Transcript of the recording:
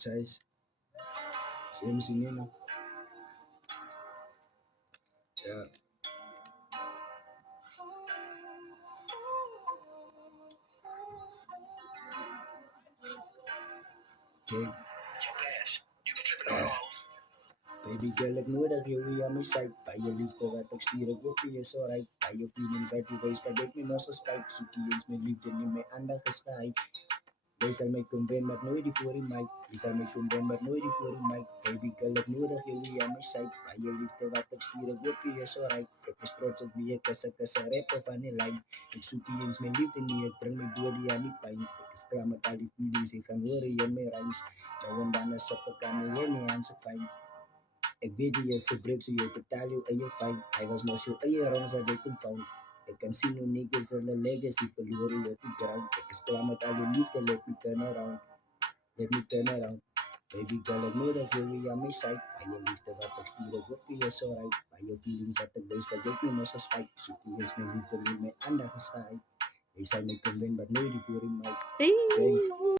Size. Same singing. Yeah. Okay. Baby girl, ignore the theory on my side. By your leave the vertex, the go is alright. By your feelings, right, you guys, but get me no so spike. Sukians may leave the name under the sky. Guys, I'll make them bend, but no idea for him, Mike. Guys, I'll make them bend, but no idea for him, Mike. Baby girl, ignore the theory on my side. By your leave the vertex, the go is alright. Get the struts of the Kasa rep of any line. If Sukians may leave the near, turn me do the any pine. Exclamatally feelings, if I'm worry, you may rise. No one done a supper can any answer fine. Ik weet je break so you could tell you a you fine. I was not sure a year on so they could found. I can see no niggas on the legacy for you to ground. Take a slam at you leave the let me turn around. Let me turn around. Baby girl, I know that here we are my side. I will leave the right next to the good yes alright. By your feelings that the base but get me no suspect. So please may leave the limit under the sky. They say make them win but no if you're in my